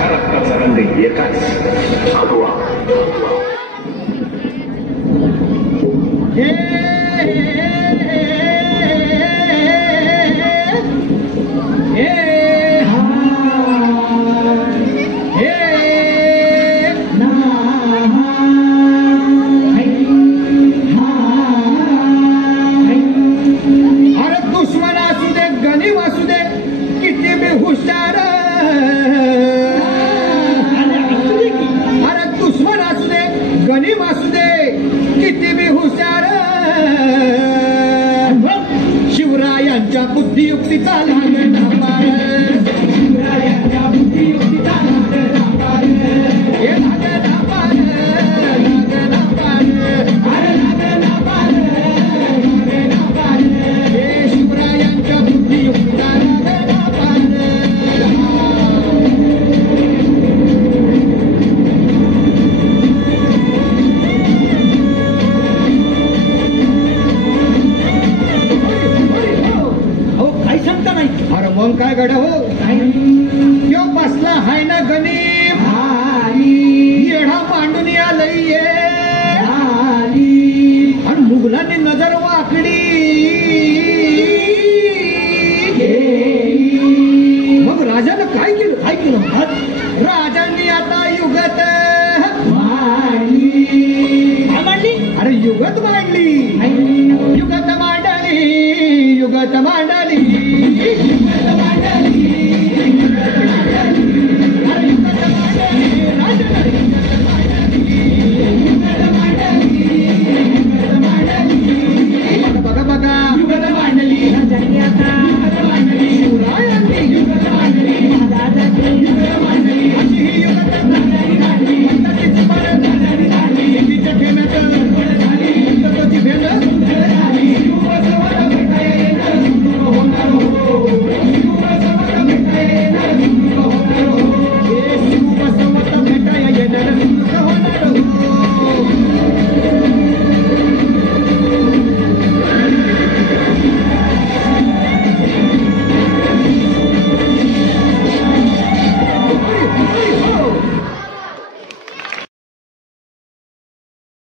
माझ्या रक्ताचा रंग एकाच भगवा. शिवरायांच्या बुद्धियुक्तीचा लागला पार, शिवरायांच्या बुद्धियुक्तीचा लागला पार, हे लागला पार, लागला पार, अरे लागला पार, लागला पार, हे शिवरायांच्या बुद्धियुक्तीचा लागला पार. अरे मग काय गड हो, त्यो बसला हाय ना गणिम, येढा मांडून आलंय आणि मुघलांनी नजर वाकडी. मग राजानं काय केलं, काय केलं राजांनी आता युगत मांडली. अरे युगत मांडली, युगत मांडली, युगत मांडली, बघा बघा युगत मांडली, शिवरायांनी युगत मांडली, युगत मांडली, अशी ही युगत